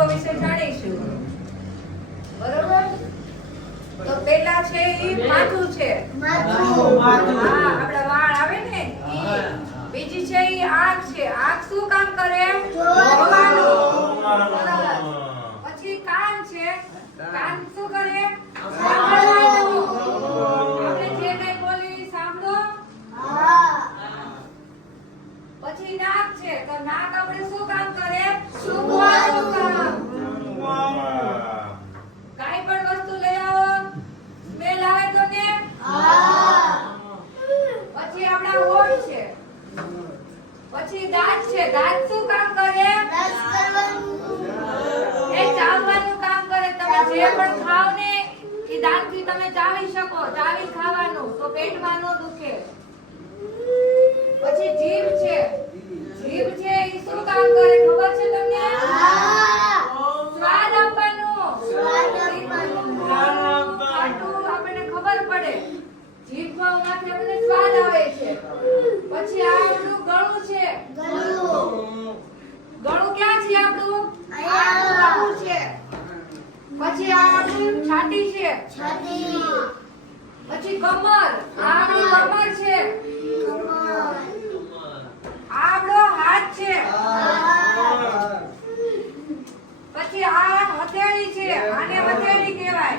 અંગો વિશે જાણીશું. બરોબર? તો પેલા છે ઈ માથું છે. હા, આપડા વાળ આવે ને ઈ. બીજી છે ઈ આંખ છે. આંખ શું કામ કરે? જોવાનું. પછી કાન છે. કાન શું કરે? સાંભળવાનું. આપણે જે કઈ બોલી સાંભળો. પછી નાક છે. તો નાક આપણે શું કામ કરે? સૂંઘવાનું કામ. કાઈ પણ વસ્તુ લઈ આવો, સ્મેલ આવે તો ને? પછી આપણા હોઠ છે. પછી દાંત છે. દાંત શું કામ કરે? એ ચાવવાનું કામ કરે. તમે જે પણ ખાવ ને એ દાંતથી તમે ચાવી શકો. ચાવી ખાવાનું તો પેટમાં ન દુખે. પછી જીભ છે. જીભ છે એ શું કામ કરે ખબર છે તમને? સ્વાદ આપવાનો. ખાટું આપણને ખબર પડે. જીભમાંથી આપણને સ્વાદ આવે છે. પછી આ આપણું ગળું છે. ગળું ક્યાં છે આપણું? અહીંયા ગળું છે. પછી આ આપણું છાતી છે. પછી કમર. આ આપણી કમર છે. આ આપણો હાથ છે. પછી આ હથેળી છે. આને હથેળી કહેવાય.